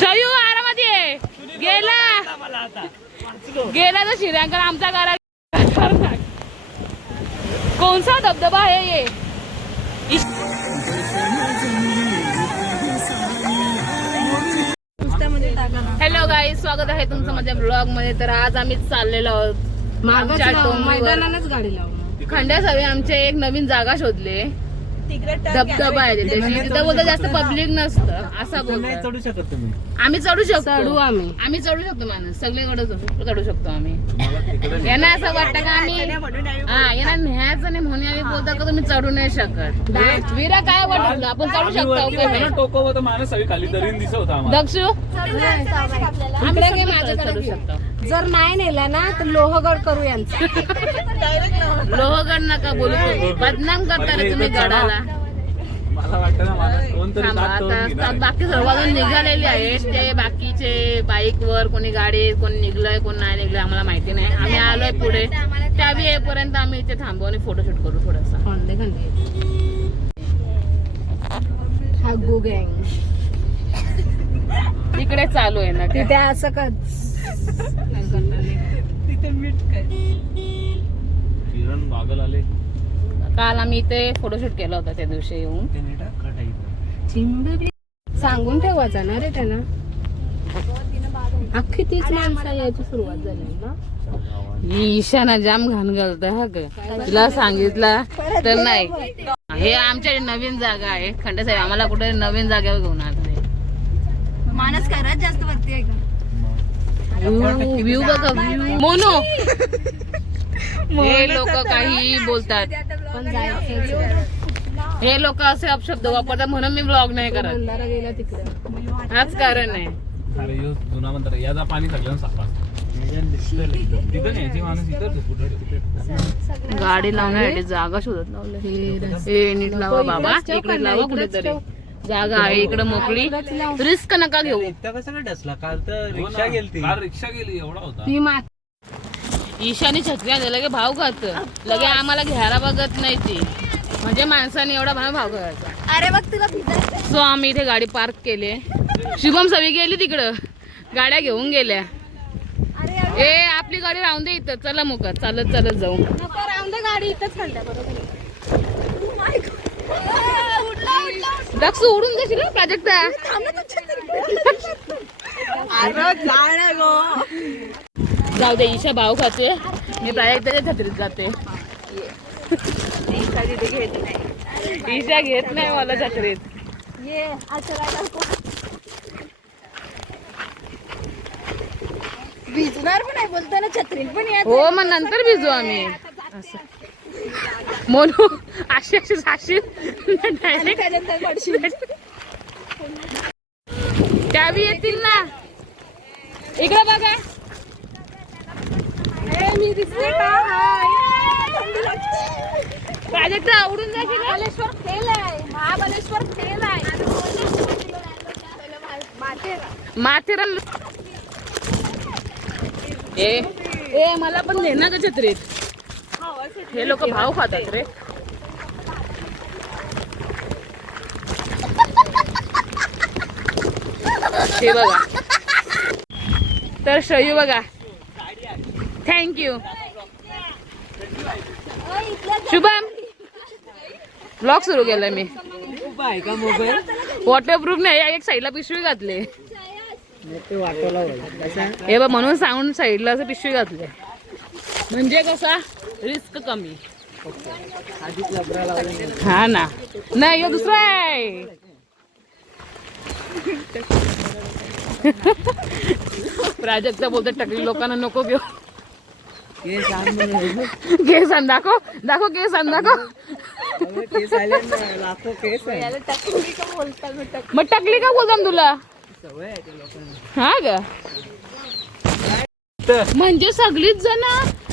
शयू आरामात ये. गेला तर श्रीलंका आमच्या घरात. कोणसा धबधबा आहे ये? हॅलो गाईज, स्वागत आहे तुमचं माझ्या ब्लॉग मध्ये. तर आज आम्ही चाललेलो आहोत मैदानालाच गाडी लावून खंड्यासावी. आमच्या एक नवीन जागा शोधले, धबधबा आहे तिथे बोलतो जास्त पब्लिक नसतं असं बोलतो. चढू शकत तुम्ही? आम्ही चढू शकतो. आम्ही चढू शकतो माणूस सगळीकडे चढू शकतो आम्ही. यांना असं वाटतं का आम्ही यांना न्यायचं नाही म्हणून आम्ही बोलतो का तुम्ही चढू नाही शकत. विरा काय वाटलं आपण चढू शकतो. दक्षू चढू शकतो. जर नाही नेला ना तर लोहगड करू यांचा. लोहगड नका बोलू, बदनाम करता तुम्ही गडाला. आता बाकी सर्वजण निघालेले आहेत. ते बाकीचे बाईक वर, कोणी गाडीत, कोणी निघलंय, कोणी नाही निघलंय आम्हाला माहिती नाही. आम्ही आलोय पुढे, त्यावेळी येईपर्यंत आम्ही इथे थांबू आणि फोटोशूट करू थोडासा. इकडे चालू आहे ना तिथे असं कर. काल आम्ही इथे फोटोशूट केला होता त्या दिवशी येऊन. सांगून ठेवायचा ना रे त्यांना. अख्खी तीच माणसं यायची सुरुवात झाली ना. ईशाना जाम घाण घालत हा ग. तिला सांगितलं तर नाही. हे आमच्या नवीन जागा आहे खंडसाहेब. आम्हाला कुठे नवीन जागेवर घेऊन आले. माणूस खरंच जास्त वरती आहे का? व्ह्यू बघा, व्ह्यू. मोनो हे लोक काही बोलतात. हे लोक असे अपशब्द वापरतात म्हणून मी ब्लॉग नाही करत. गेला तिकडे हाच कारण आहे. गाडी लावण्यासाठी जागा शोधत लावले. हे नीट लावा बाबा, इकडे लावा कुठेतरी. जागा आहे इकडे मोकळी. रिस्क नका घेऊ. रिक्षा गेली एवढा होता. ईशानी छत्र्या दिल्या की भाव खात लगे आम्हाला घ्यायला बघत नाही ती. म्हणजे माणसाने एवढा भाव घ्यायचा. अरे बघ तुला. सो आम्ही इथे गाडी पार्क केली. शुभम सवी गेली तिकडं, गाड्या घेऊन गेल्या. ए आपली गाडी राहून दे इथं. चला मुका, चालत चालत जाऊ. राहून दे गाडी इथंच खंड्या. दक्ष उडून देशील प्राजक्ता. जाऊ दे, ईशा भाव खाते. मी प्राजक्ताच्या छत्रीत जाते. ईशा घेत नाही मला छत्रीत. भिजणार पण आहे बोलतो ना, छत्रीत पण येत. हो मग नंतर भिजू आम्ही. मोनू अशी त्यावी येतील ना. इकडे बघा. मी दिसते का? प्राजक्ता आवडून जाशील. महाबलेश्वर फेल आहे. महाबलेश्वर फेल आहे. माथेरान. ए मला पण दे ना ग छत्रीत. हे लोक भाव खातात रे. हे बघा. तर शयू बघा. थँक्यू शुभम. ब्लॉग सुरू केलाय मी. वॉटरप्रूफ नाही. एक साईडला पिशवी घातली. हे बघ म्हणून सांगून साईडला असं पिशवी घातली. म्हणजे कसा रिस्क कमी. हा ना. नाही हे दुसरा आहे. प्राजक्ता बोलते टकली लोकांना नको घेऊ. केस आण दाखव. केस आण दाखव. मग टकली का बोलता तुला? हा ग. म्हणजे सगळीच जण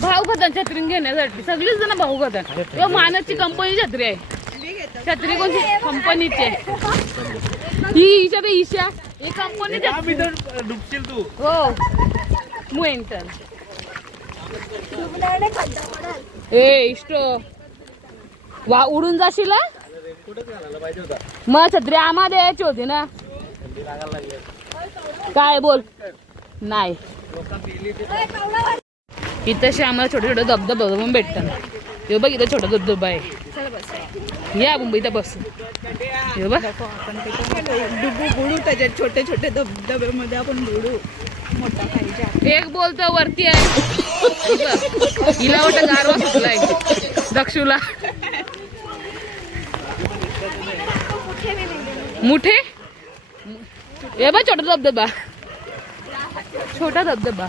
भाव खातात छत्री घेण्यासाठी. सगळीच जण भाव खातात. मानसची कंपनी छत्री आहे. छत्री कोणती कंपनीची आहे ही? ईशा ते ईशा ही कंपनी डुबशील तू. हो मुएंटर. ए इष्ट वा उडून जाशील. मग छत्री आम्हाला द्यायची होती ना. काय बोल नाही. इथं आम्हाला छोटे छोटे धबधबा पण भेटतात. हे बघ इथं छोटा धबधबा आहे. या मुंबई इथं बस. हे बघ बुडू त्याच्यात छोटे छोटे धबधब्यामध्ये आपण बुडू. मोठा खायच्या एक बोलतो वरती आहे. हिला वाटत गारवा सुटलाय दक्षूला. मुठे हे बघ छोटा धबधबा. छोटा धबधबा.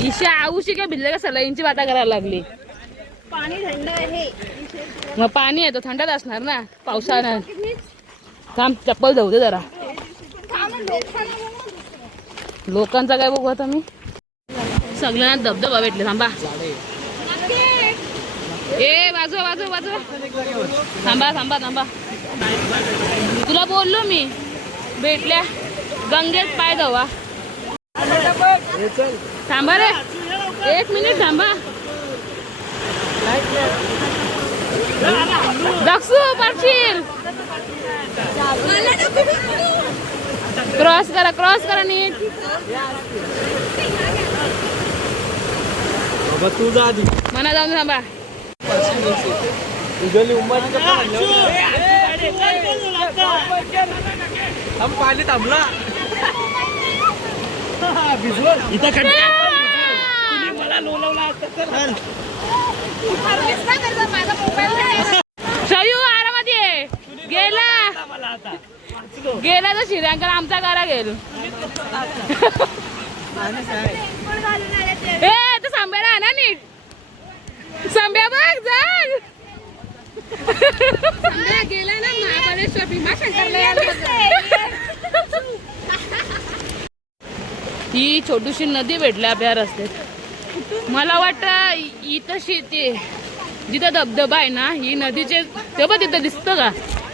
ईशा आऊशी काय भिजले का सलाईंची वाटा करायला लागली. पाणी थंड आहे. मग पाणी आहे तो थंडच असणार ना पावसाळ्यात. थांब चप्पल जाऊ दे जरा. लोकांचा काय बघू आता मी. सगळ्यांना धबधबा भेटले. थांबा ए वाजवा वाजवा वाजवा. थांबा थांबा थांबा. तुला बोललो मी भेटल्या गंगेत पाय धवा. थांबा रे 1 मिनिट थांबा. दक्षू पारशील. क्रॉस करा नीट. तू जा आधी. मना जाऊन थांबा. पाणी थांबला. मला लोलवला. शयू आरामात ये. गेला तर श्रीरंगाला आमचा गारा गेल. ए तर सांब्याला ना नीट. सांब्या बघ जाग. गेला ना महाबळेश्वर भीमाशंकरला. ही छोटीशी नदी भेटली आपल्या रस्त्यात. मला वाटतं इथं शेती जिथं धबधबा आहे ना ही नदीचे ते पण तिथं दिसतं का.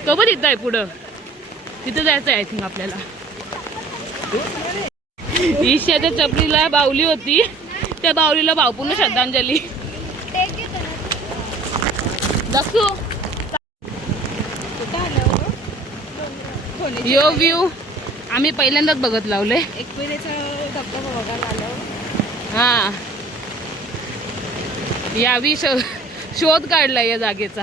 तो पण तिथं आहे पुढं. तिथं जायचं आहे आय थिंक आपल्याला. ईशाच्या चपलीला बावली होती. त्या बावलीला भावपूर्ण श्रद्धांजली. दक्षू यो व्ह्यू आम्ही पहिल्यांदाच बघत लावले. धबधबा बघायला आलो. हा यावी शोध काढला या जागेचा.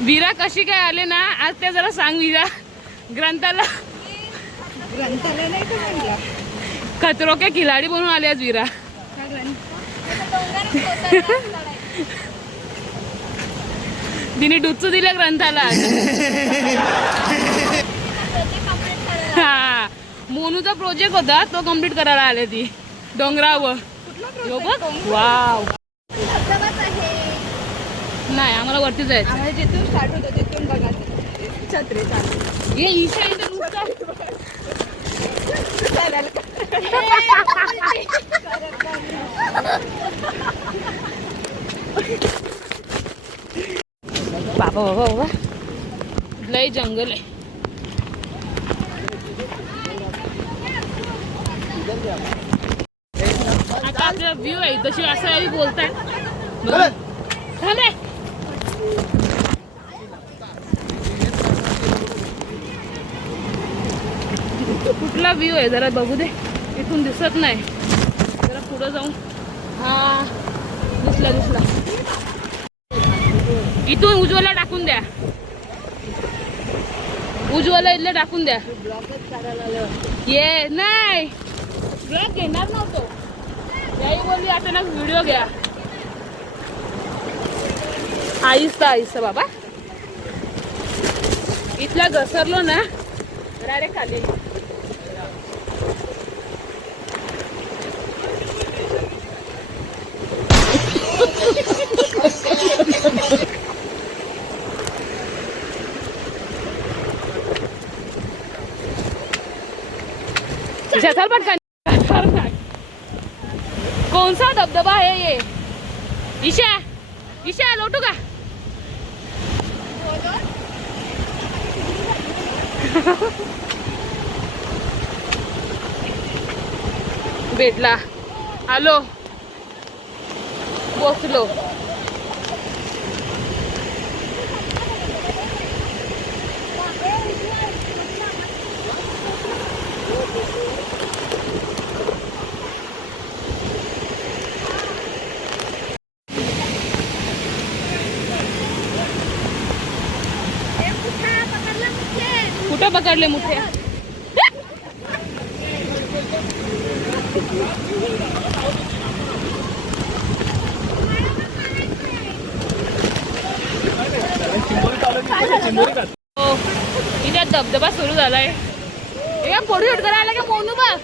वीरा कशी काय आले ना आज ते जरा सांग. वीरा ग्रंथाला नाही का म्हणला. खतरो के खिलाडी म्हणून आले आज वीरा. तिने डुच्चू दिल्या ग्रंथाला. हा मोनूचा प्रोजेक्ट होता तो कम्प्लीट करायला आले ती डोंगरावर. वाव नाही आम्हाला वरती जायचं. जिथून स्टार्ट होतं तिथून बघायचं. छत्री चालू. हे ईशा इथं नुसतं. बाबा बाबा बाबा लय जंगल आहे. आता आपला व्ह्यू आहे तशी असं बोलताय. कुठला व्ह्यू आहे जरा बघू दे. इथून दिसत नाही. जरा पुढं जाऊन. हा दिसला. इथून उज्ज्वला टाकून द्या. उज्ज्वला इथलं टाकून द्या. ये नाही ब्लॉग घेणार नव्हतो. याही बोलली अचानक व्हिडिओ घ्या. आहिस्ता बाबा. इथला घसरलो ना डायरेक्ट खाली. चल पटकन. कौन सा धबधबा है ये ईशा. ईशा लोटू का? भेटला, आलो, पोचलो. कुठं पकडले मुठे? हो, इथे धबधबा सुरू झालाय. हे फोटोशूट करायला का मोनू बघ,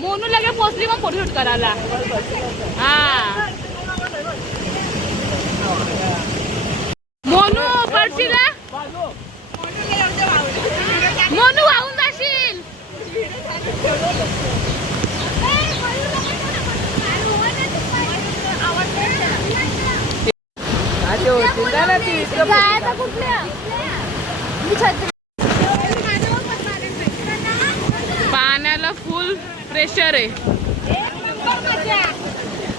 मोनू लगे पोचली मग फोटोशूट करायला. हा मोनू पडशील, मोनू वाहून जाशील. पाण्याला फुल प्रेशर आहे,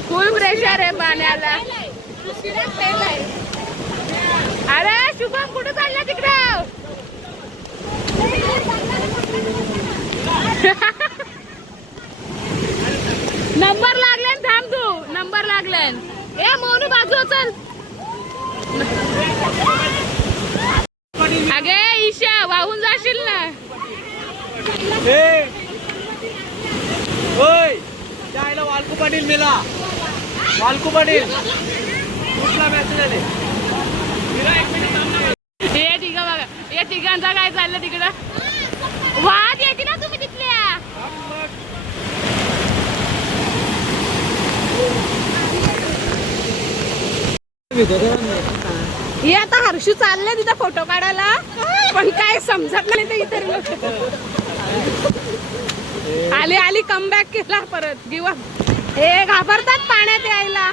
फुल प्रेशर आहे पाण्याला. अरे शुभम कुठं चालला तिकडं? नंबर लागले, थांब तू, नंबर लागले. ए मोनू बाजू चल. अगे ईशा वाहून जाशील ना. जायला वालकू पाटील मेला, वालकू पाटील कुठला मॅसेज आले? हे तिघ बघा, या तिघांचा काय चाललं तिकडं? वाद येते ना तुम्ही तिथल्या. हे आता हर्षू चालले तिथं फोटो काढायला, पण काय समजत नाही ते इतर आली आली कमबॅक केला परत. गिव हे घाबरतात पाण्यात यायला.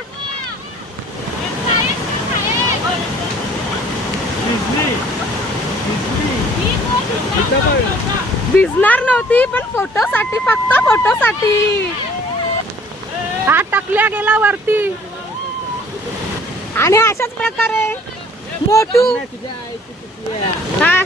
भिजणार नव्हती पण फोटोसाठी, फक्त फोटोसाठी हात टाकल्या गेला वरती. आणि अशाच प्रकारे मोटू हा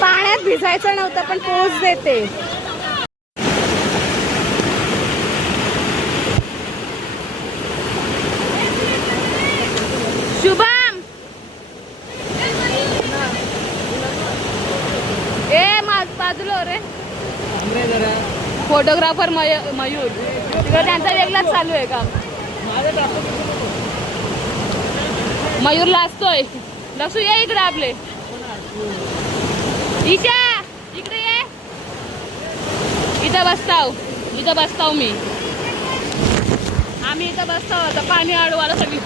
पाण्यात भिजायचं नव्हतं पण पोच देते. शुभम ए बाजूला रे, फोटोग्राफर मयूर तिकडे त्यांचा वेगळाच चालू आहे काम. मयूरला असतोय. लक्षू ये इकडे आपले. ईशा इकडे ये, इथं बसताव मी. आम्ही इथं बसताव. आता पाणी अडवाला सगळी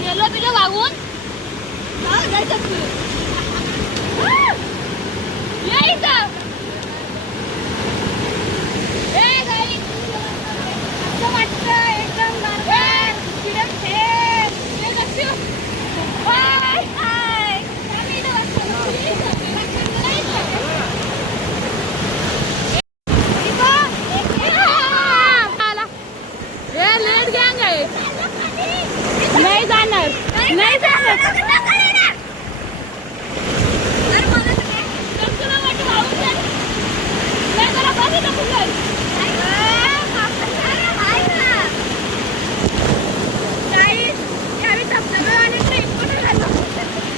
गेलो बिलो वाहून. ये इथं. लेट गँग आहे, नाही जाणार, नाही जाणार.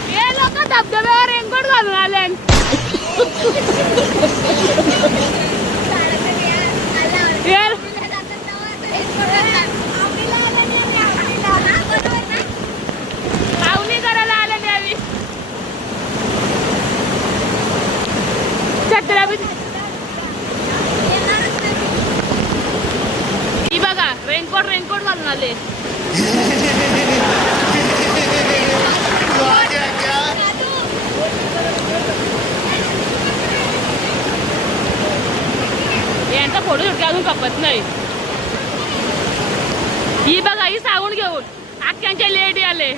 हे लोक धबधब्यावर रेनकोट घालून आले. पाहुणी करायला आले द्यावी. छत्रपती आले. यांचा फोटो शूट अजून कपत नाही. ही बघा ही सावून घेऊन अख्ख्यांच्या लेडी आले.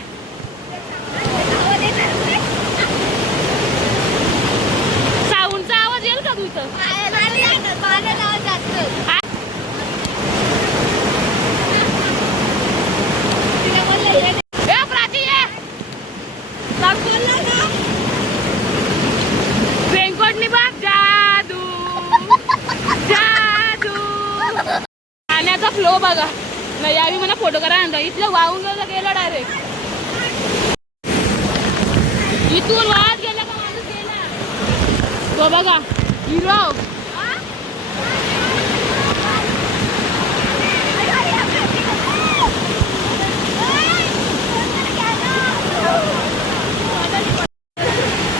साऊंडचा आवाज येईल का तुझं? वेंकटनी बाग जादू जादू. पाण्याचा फ्लो बघा. नाही यावी मला फोटो करा आणता. इथलं वाहून गेलं डायरेक्ट. इथून वाहत गेला का माणूस गेला. तो बघा हिरो.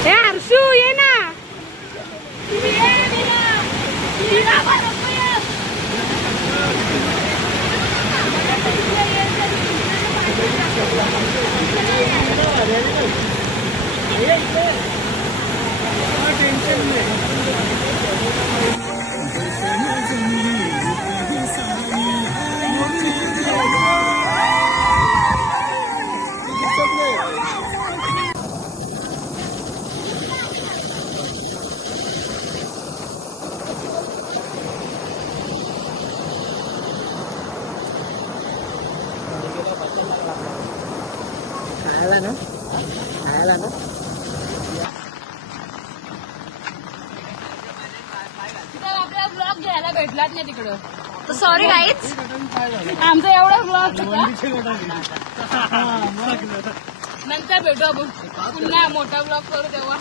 ए हर्षू ये ना. खायला ना आपला ब्लॉग घ्यायला भेटलाच नाही तिकडं. Sorry guys. आमचा एवढा ब्लॉग नंतर भेटू आपण. पुन्हा मोठा ब्लॉग करू तेव्हा.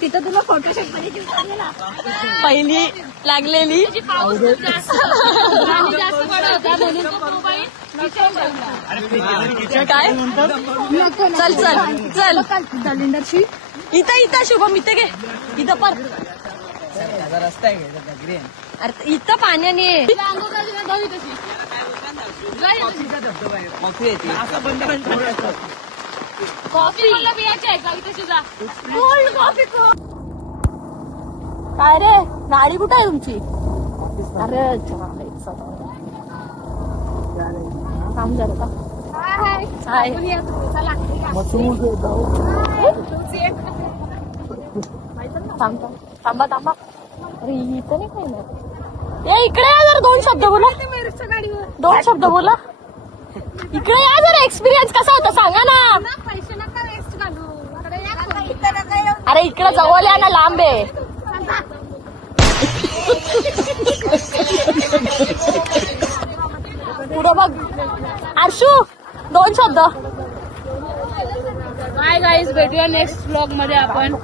तिथं तुला फोटोशूट मध्ये पहिली लागलेली पाऊस खूप जास्त पाणी जास्त पडत होता म्हणून तो मोबाईल खिचवून ठेवला. काय चल चल चल सिलेंडरशी इथं इथं शुभम इथं घे. इथं पर रस्ता आहे ग्रीन. अरे इथं पाण्याने कॉफी मला पियाची आहे का इथे तुझा कोल्ड कॉफी. काय रे गाडी कुठं आहे तुमची? अरे काम झालं का? हाय थांबा थांबा. अरे इथं नाही काही नाही. ए इकडे या जरा. दोन शब्द बोला. दोन शब्द बोला. इकडे या जरा. एक्सपिरियन्स कसा होता सांगा ना. पैसे नका वेस्ट घालू. अरे इकडे जवळ या ना. लांब आहे. पुढे बघ. आरशू दोन शब्द. Bye guys. भेटूया नेक्स्ट ब्लॉग मध्ये आपण.